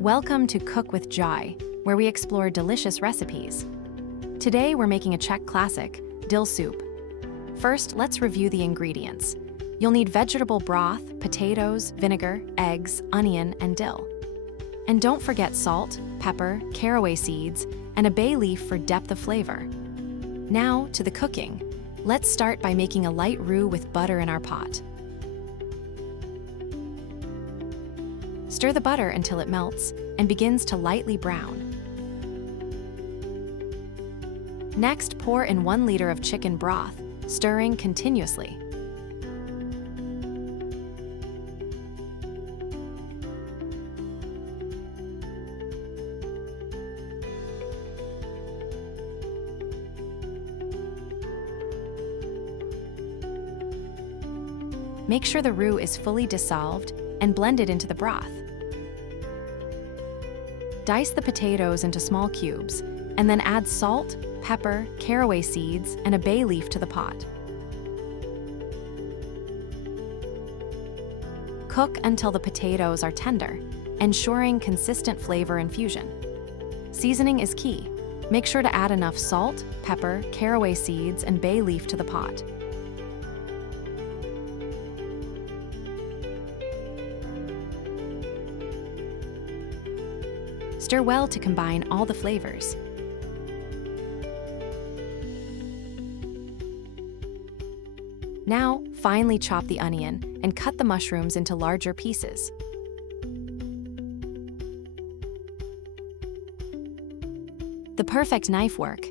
Welcome to Cook with Jai, where we explore delicious recipes. Today we're making a Czech classic, dill soup. First, let's review the ingredients. You'll need vegetable broth, potatoes, vinegar, eggs, onion, and dill. And don't forget salt, pepper, caraway seeds, and a bay leaf for depth of flavor. Now to the cooking. Let's start by making a light roux with butter in our pot. Stir the butter until it melts and begins to lightly brown. Next, pour in 1 liter of chicken broth, stirring continuously. Make sure the roux is fully dissolved and blend it into the broth. Dice the potatoes into small cubes, and then add salt, pepper, caraway seeds, and a bay leaf to the pot. Cook until the potatoes are tender, ensuring consistent flavor infusion. Seasoning is key. Make sure to add enough salt, pepper, caraway seeds, and bay leaf to the pot. Stir well to combine all the flavors. Now, finely chop the onion and cut the mushrooms into larger pieces. The perfect knife work.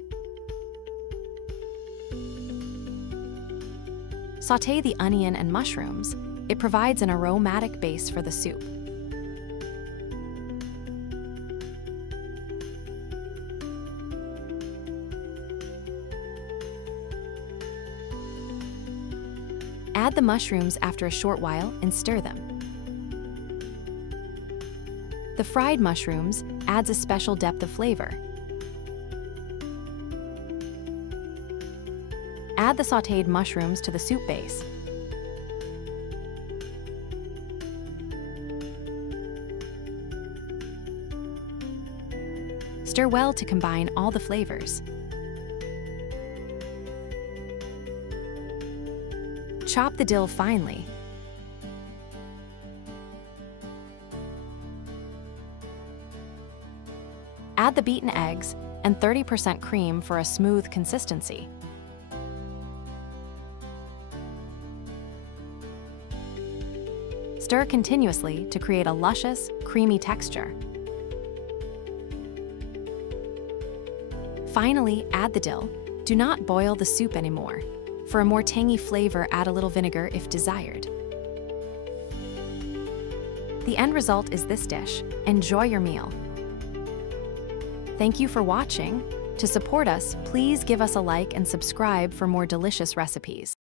Sauté the onion and mushrooms. It provides an aromatic base for the soup. Add the mushrooms after a short while and stir them. The fried mushrooms adds a special depth of flavor. Add the sautéed mushrooms to the soup base. Stir well to combine all the flavors. Chop the dill finely. Add the beaten eggs and 30% cream for a smooth consistency. Stir continuously to create a luscious, creamy texture. Finally, add the dill. Do not boil the soup anymore. For a more tangy flavor, add a little vinegar if desired. The end result is this dish. Enjoy your meal. Thank you for watching. To support us, please give us a like and subscribe for more delicious recipes.